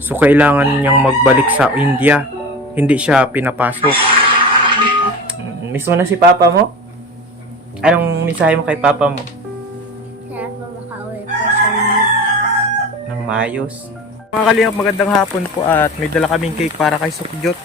So kailangan niyang magbalik sa India. Hindi siya pinapasok. Miss mo na si Papa mo? Anong mensahe mo kay Papa mo? Kaya po makauwi po siya Ng maayos. Mga kalingap, magandang hapon po at may dala kaming cake para kay Sukjot.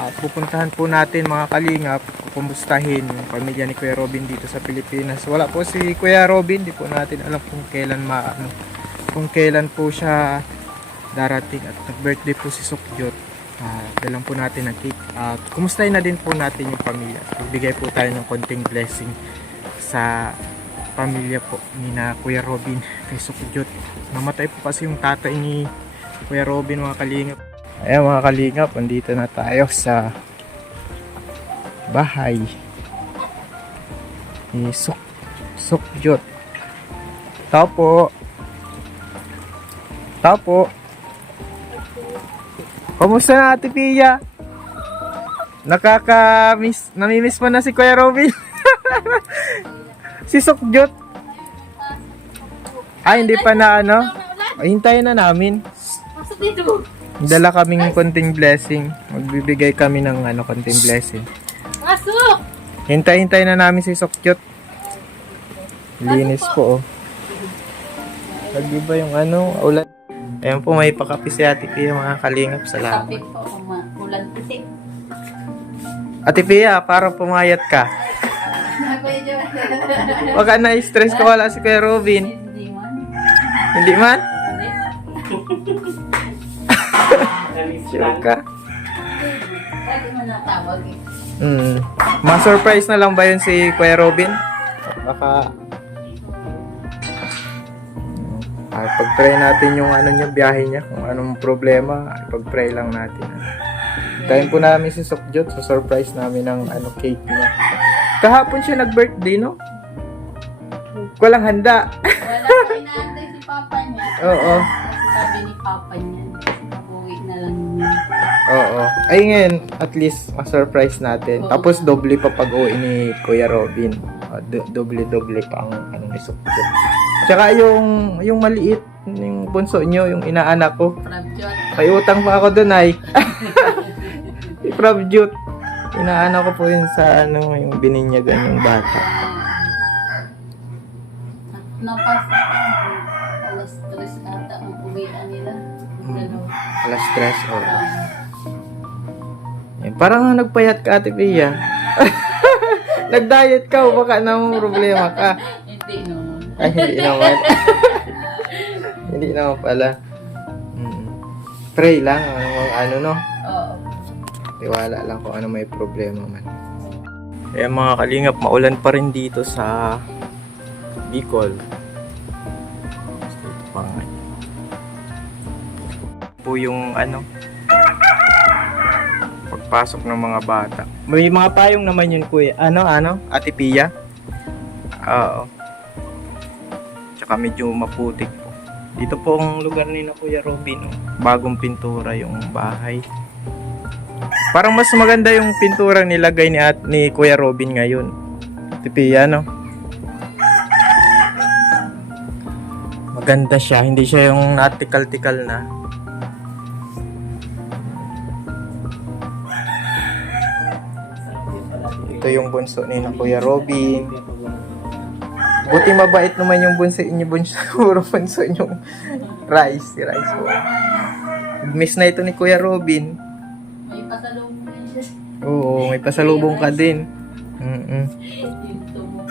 At pupuntahan po natin mga kalingap, kumustahin yung pamilya ni Kuya Robin dito sa Pilipinas. Wala po si Kuya Robin, di po natin alam kung kailan po siya darating at nag-birthday po si Sukjot. Dalang po natin ng cake at kumustahin na din po natin yung pamilya. Bigay po tayo ng konting blessing sa pamilya po ni na Kuya Robin kay Sukjot. Namatay po kasi yung tatay ni Kuya Robin mga kalingap. Ayan mga kalingap, andito na tayo sa bahay ni Sukjot. Tapo. Kamusta na Ate Pia? Namimiss mo na si Kuya Robin? Si Sukjot? Hindi pa na ano? Hintayin na namin. Pasok dito. Dala kaming konting blessing. Magbibigay kami ng konting blessing. Pasok! Hintay na namin si Sukjot. Linis po oh. Nag-iba yung ulan. Ayan po, may pakapi si Ate Pia mga kalingap. Salamat. Kapit po, ulan putik. Ate Pia, para pumayat ka. Wag ka na-stress ka, wala si Kuya Robin. Hindi man. Hindi man? Hindi. Sure ka? Pwede mo natawag eh. Ma-surprise na lang ba yun si Kuya Robin? Baka pag-pray natin yung niya, biyahe niya, kung anong problema, pag-pray lang natin. Tayo po namin si Sukjot, so surprise namin ng cake niya. Kahapon siya nag-birthday, no? Walang handa. Wala ko inaantay si Papa niya. Oo. Sabi ni Papa niya, mag-uwi na lang niya. Oo. Ay ngayon, at least ma-surprise natin. Tapos doble pa pag-uwi ni Kuya Robin. Doble pa ang ni Sukjot. Tsaka yung maliit, yung bunso nyo, yung inaanak ko. Prabjot. May utang pa ako doon ay. Si Prabjot. Inaanak ko po yun sa yung bininyagan yung bata. Napasa alas 3 ata ang uwian nila. Dalawa. Alas stress. Parang nagpayat ka Ate Pia. Nag-diet ka o baka nang problema ka? Hindi naman. Ay, hindi naman. Hindi naman pala. Pray lang. No? Oo. Tiwala lang kung ano may problema man. Kaya mga kalingap, maulan pa rin dito sa Bicol. Po yung pagpasok ng mga bata. May mga payong naman yun kuya. Ate Pia? Oo. Tsaka medyo maputik po. Dito po ang lugar ni na Kuya Robin. Bagong pintura yung bahay. Parang mas maganda yung pintura nilagay ni Kuya Robin ngayon. Ate Pia, no? Maganda siya. Hindi siya yung natikal-tikal na. Ito yung bunso ni na Kuya Robin. Buti mabait naman yung bunso yung rice. Si Rice po. Miss na ito ni Kuya Robin. May pasalubong din siya. Oo, may pasalubong ka din. Yung tumutulong.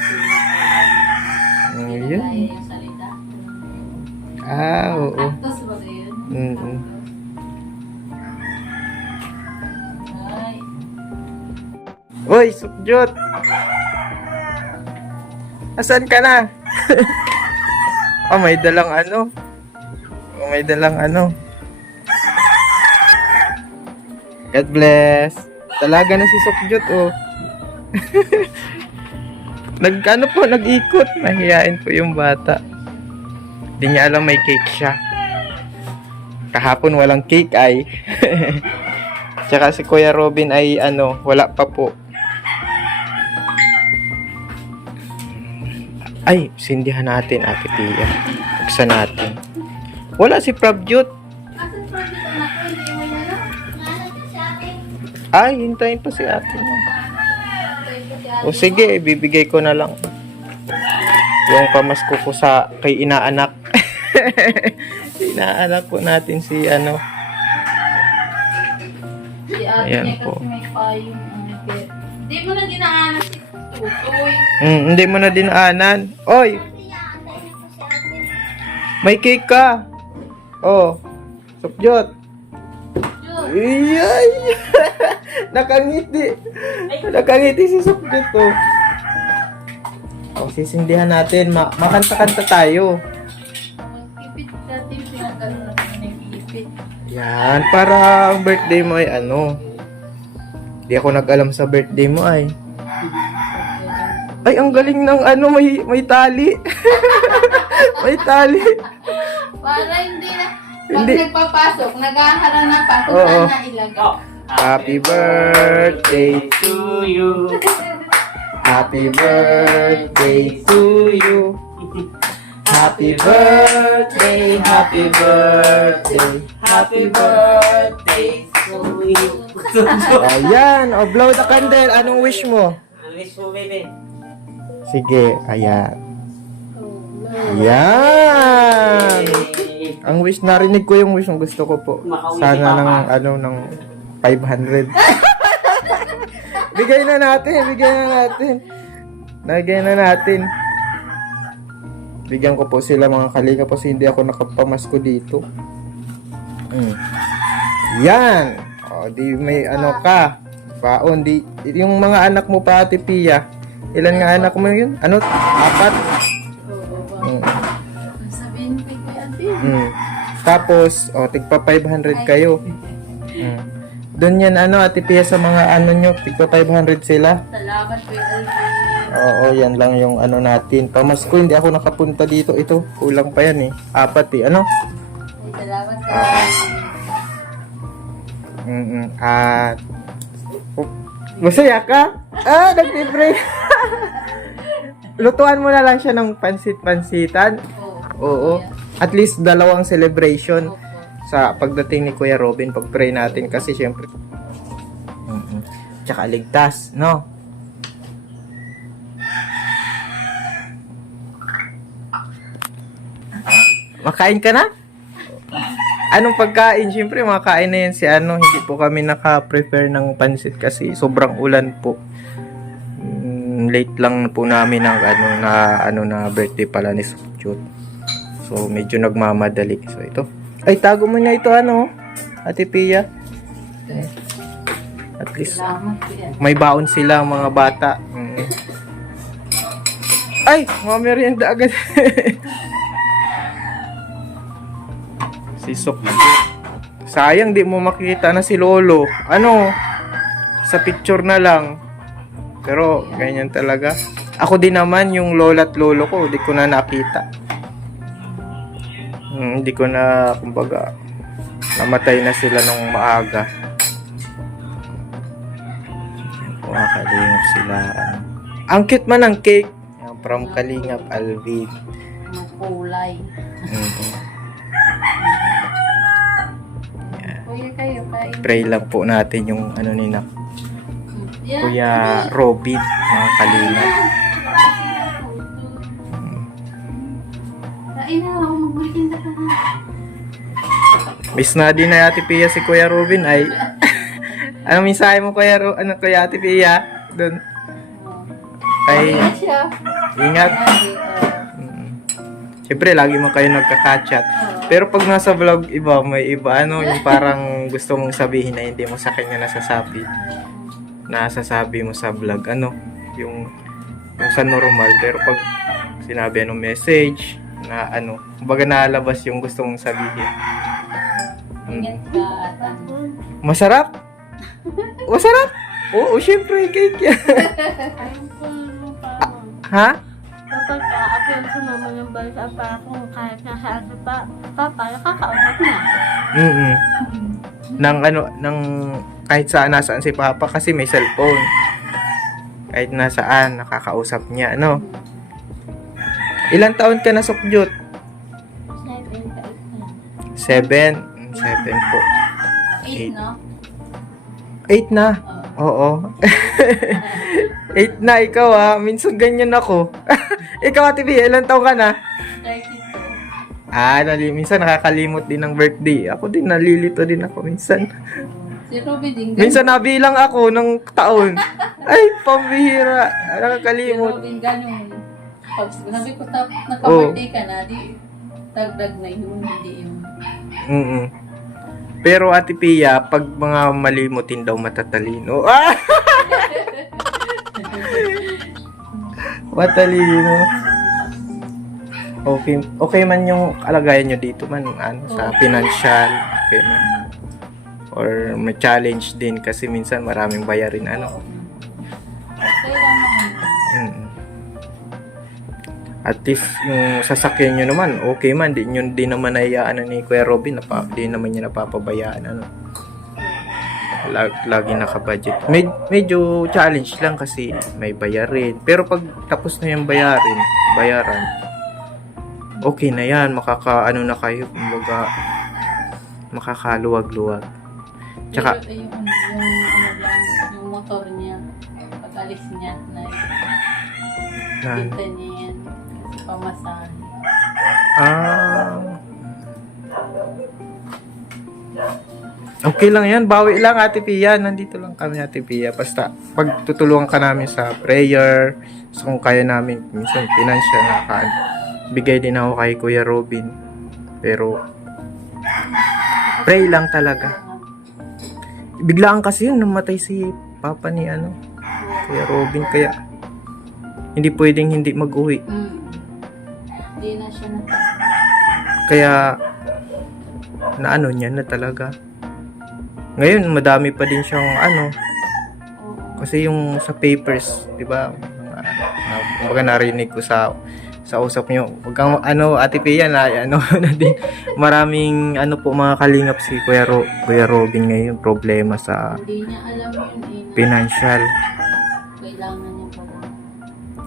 Ayun. Kaya yung salita. Oo. Actos ba yun? Ay. Uy, Sukjot! Asan ka na? May dalang May dalang God bless. Talaga na si Sukjot, oh. Nag-ikot. Mahihain po yung bata. Hindi niya alam may cake siya. Kahapon walang cake ay. Tsaka si Kuya Robin ay wala pa po. Ay, sindihan natin Ate Pia. Buksan natin. Wala si Prabjot. Asan Ay, hintayin pa si ate mo. O sige, ibibigay ko na lang. Yung pamasko ko sa kay inaanak. Inaanak ko natin si ano. Si ate Ayan niya po. kasi may payong. Hindi mo na dinaanan si Tutoy. Hindi mo na dinaanan. Oy, may cake ka. Oh, Sukjot. Iyay! Nakangiti. Nakangiti si Sukjot ko. Oh, sisindihan natin. Makanta-kanta tayo. Magpipit natin pinagano na nag-iipit. Yan, para ang birthday mo ay ano. Di ako nag-alam sa birthday mo ay. Ay, ang galing ng ano, may tali. May tali. Para hindi na, pag Hindi. nagpapasok, naghaharang na pa kung Oo. saan na ilagay. Happy birthday to you. Happy birthday to you. Happy birthday, happy birthday, happy birthday to you. Ayan, oh, blow the candle. Anong wish mo? Wish mo, baby. Sige, ayan. Ayan. Ang wish, narinig ko yung wish ng gusto ko po. Sana ng, ano, ng 500. Bigay na natin, bigay na natin. Nagay na natin. Bigyan ko po sila mga kalinga po kasi hindi ako nakapamasko dito. Yan. O, di may ano ka. Baon, di. Yung mga anak mo pa, Ate Pia. Ilan nga anak mo yun? Ano? 4? Oo, sabihin ko kay ate. Tapos, o, tigpa 500 kayo. Doon yan, ano, Ate Pia, sa mga ano nyo, tigpa 500 sila. Salamat kay Alvin. Oo, yan lang yung ano natin. Pamasko, hindi ako nakapunta dito. Ito, kulang pa yan eh. 4 eh. Ano? Ay, salamat kay Alvin. At masaya ka? Ah, nagpipray. Lutuan mo na lang siya ng pansit-pansitan. Oo. At least 2 celebration sa pagdating ni Kuya Robin. Pag-pray natin kasi syempre. Tsaka ligtas, no? Makain ka na? Anong pagkain? Siyempre, makain na yan si ano. Hindi po kami naka-prepare ng pansit kasi sobrang ulan po. Late lang po namin ang na birthday pala ni Sukjot. So, medyo nagmamadali. So, ito. Ay, tago mo na ito, ano? Ate Pia. At least, Salamat kay Alvin. may baon sila ang mga bata. Ay, mga merienda agad. Si Sukjot. Sayang di mo makikita na si Lolo. Ano? Sa picture na lang. Pero ganyan talaga. Ako din naman yung lola at lolo ko, di ko na nakita. Hindi ko na, kumbaga, namatay na sila nung maaga. Mga kalingap sila. Ang cute man ng cake. Yan, from Kalingap Alvin. Ang kulay. Kuya kayo, kain. Pray lang po natin yung ano nila. Yan. Kuya Robin, mga kalingap. Kain na ako, magbitin na ka na. Miss na din na Ate Pia si Kuya Robin ay. Anong mensahe mo Kuya Ate Pia? Doon. Ay, Ingat siya. ingat. Ay, Siyempre, lagi mo kayo nagka-catch up. Pero pag nasa vlog, iba, may iba. Ano, yung parang gusto mong sabihin na hindi mo sa kanya nasasabi. Nasasabi mo sa vlog. Ano, yung sa normal. Pero pag sinabi anong message, na ano, kumbaga nalabas yung gusto mong sabihin. ingat ka at Masarap? Masarap? Oo, syempre, cake yan. Ha? Kapag ako yung sumama ng bansa pa kung kahit nasa ano pa, papa, nakakausap na. Nang ano, nang kahit saan nasaan si Papa kasi may cellphone. Kahit nasaan, nakakausap niya, ano? Ilang taon ka na, Sukjot? 7 ka 7. 7 po. 8, no? 8 na? Oo. Oo. 8 na, ikaw ha. Minsan ganyan ako. Ikaw, Ate Bea, ilang taon ka na? 32. Minsan nakakalimot din ng birthday. Ako din, nalilito din ako minsan. Si Robby din. Minsan nabilang ako ng taon. Ay, pambihira. Si Nakakalimot. Robin ganun. Pag sabi ko naka-birthday ka na, di tagdag na yun, hindi yun. Mm. Pero Ate Pia, pag mga malimutin daw matatalino. Ah! Matalino. Okay man yung kalagayan nyo dito man, sa financial, okay man. Or may challenge din kasi minsan maraming bayarin, Okay lang naman. Mm. At least yung sasakyan nyo naman, okay man, di nyo din naman ni Kuya Robin, di naman niya napapabayaan, lagi naka-budget. Medyo challenge lang kasi may bayarin. Pero pag tapos na yung bayaran, okay na yan, na kayo, kumbaga, makakaluwag-luwag. Tsaka, Pero yung motor niya, pag alis niya, kita niya yan. Kasi pamasahe. Okay lang yan, bawi lang Ate Pia, nandito lang kami Ate Pia, basta pagtutulungan ka namin sa prayer, so kung kaya namin, minsan financial bigay din ako kay Kuya Robin, pero pray lang talaga. Biglaan kasi yun, namatay si Papa ni Kuya Robin, kaya hindi pwedeng hindi mag-uwi. Hindi na siya Kaya niya na talaga. Ngayon madami pa din siyang kasi yung sa papers, 'di ba? Kumbaga narinig ko sa usap niyo. Wag kang Ate Pia na na din. Maraming po mga kalingap si Kuya Robin ngayon, problema sa hindi niya alam yun financial. Kailangan niya pa.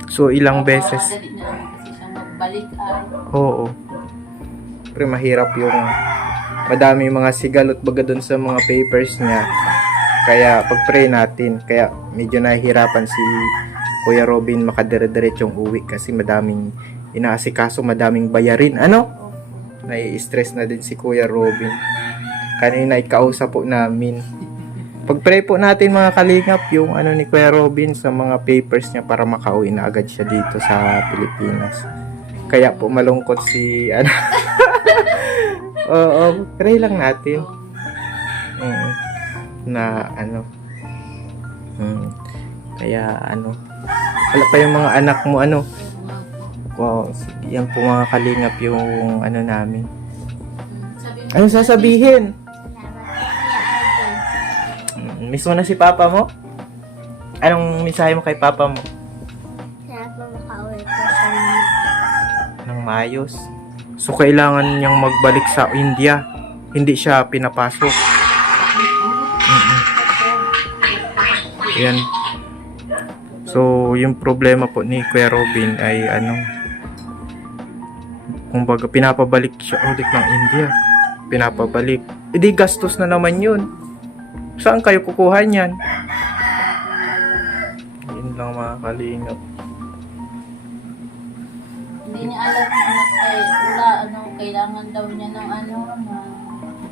So ilang beses. Madali na lang kasi siya magbalik ay. Oo. Pero mahirap yung madami mga sigalot baga dun sa mga papers niya. Kaya pag-pray natin, kaya medyo nahihirapan si Kuya Robin makadire-diretsong uwi kasi madaming inaasikaso, madaming bayarin. Nai-stress na din si Kuya Robin. Kanina ikausap po namin. Pag-pray po natin mga kalingap yung ni Kuya Robin sa mga papers niya para makauwi na agad siya dito sa Pilipinas. Kaya po malungkot si Oo, pray lang natin. Na kaya wala pa yung mga anak mo wow, yan po mga kalingap yung namin. Ano sasabihin? Miss mo na si Papa mo? Anong mensahe mo kay Papa mo? Kaya po makauwi po siya Ng maayos. So kailangan niyang magbalik sa India. Hindi siya pinapasok. Yan. So yung problema po ni Kuya Robin ay kumbaga pinapabalik siya ulit ng India. Pinapabalik. Di gastos na naman yun. Saan kayo kukuha niyan? Yun lang mga kalingap. Hindi niya alam kailangan daw niya ng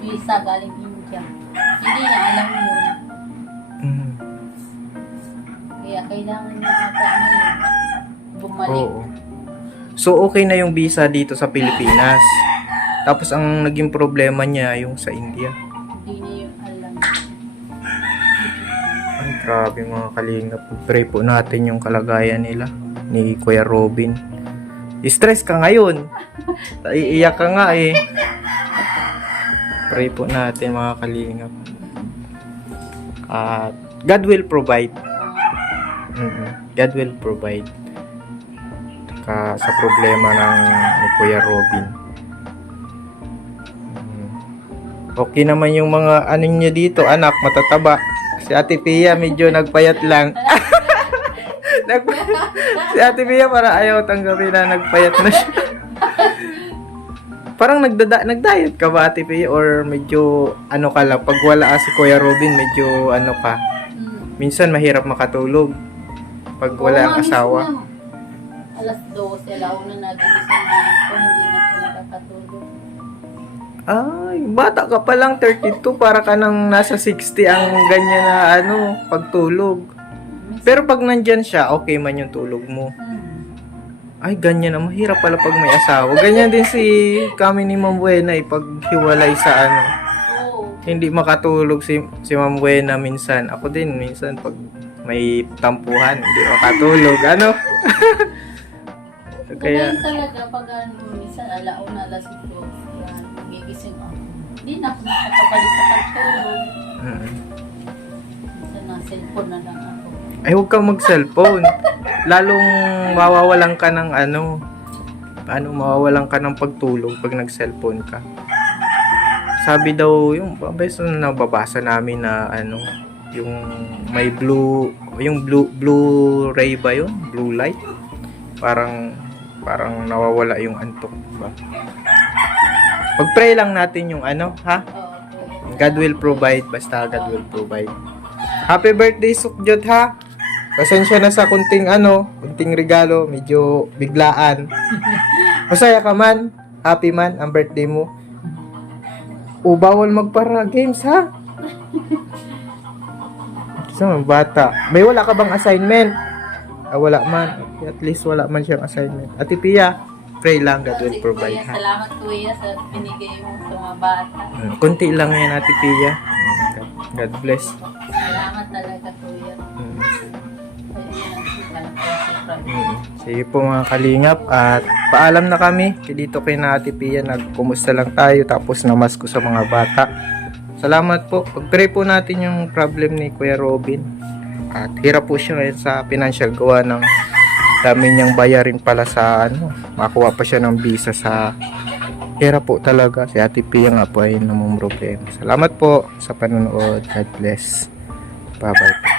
visa galing India. Hindi niya alam yun. Kaya kailangan niya bumalik. Oo. So okay na yung visa dito sa Pilipinas. Tapos ang naging problema niya yung sa India. Hindi niya yun alam. Ay, grabe mga kalingap. Pray po natin yung kalagayan nila ni Kuya Robin. Stress ka ngayon. Iiyak ka nga eh. Pray po natin mga kalingap. At God will provide. God will provide. Sa problema ni Kuya Robin. Okay naman yung mga niya dito, anak, matataba. Si Ate Pia medyo nagpayat lang. Si Ate Pia para ayaw tanggapin na nagpayat na siya. Parang nagdiet ka ba, Ate Pia? Or medyo, ano ka lang, pag wala si Kuya Robin, medyo, ano ka? Minsan, mahirap makatulog. Pag wala ang asawa. Alas 12, alauna na nagising na ako, hindi na ako nakakatulog. Ay, bata ka pa lang, 32. Para ka nang nasa 60 ang ganyan na, ano, pagtulog. Pero pag nandyan siya, okay man yung tulog mo. Ay, ganyan na. Mahirap pala pag may asawa. Ganyan din si kami ni Ma'am Buena pag hiwalay sa ano. Oo. Hindi makatulog si Ma'am Buena minsan. Ako din minsan pag may tampuhan, hindi makatulog. Ano? Kaya, Kaya talaga pag minsan alauna, alas 12, yan, gigising ako. Hindi na ako nakakabalik sa pagtulog. Minsan na cellphone na lang ako. ay huwag kang mag-cellphone. Lalong mawawalan ka ng mawawalan ka ng pagtulog pag nag-cellphone ka. Sabi daw, yung beso na nababasa namin na yung may blue ray ba yun? Blue light? Parang nawawala yung antok ba? Pag-pray lang natin yung ha? Oo. God will provide, basta God will provide. Happy birthday, Sukjot, ha? Pasensya na sa kunting regalo, medyo biglaan. Masaya ka man, happy man ang birthday mo. O bawal magpara games, ha? So, bata. May wala ka bang assignment? Wala man. At least wala man siyang assignment. Ate Pia, pray lang, God will provide, Kuya, ha? salamat kuya sa binigay mo sa mga bata. Kunti lang yan, Ate Pia. God bless. Salamat talaga kuya. Sige po mga kalingap, at paalam na kami. Dito kay na Ate Pia, nagkumusta lang tayo tapos namas ko sa mga bata. Salamat po. Pag-pray po natin yung problem ni Kuya Robin. At hirap po siya ngayon sa financial, gawa ng dami niyang bayarin pala sa makuha pa siya ng visa sa hirap po talaga. Si Ate Pia nga po ay namumroblema. Salamat po sa panonood. God bless. Bye bye.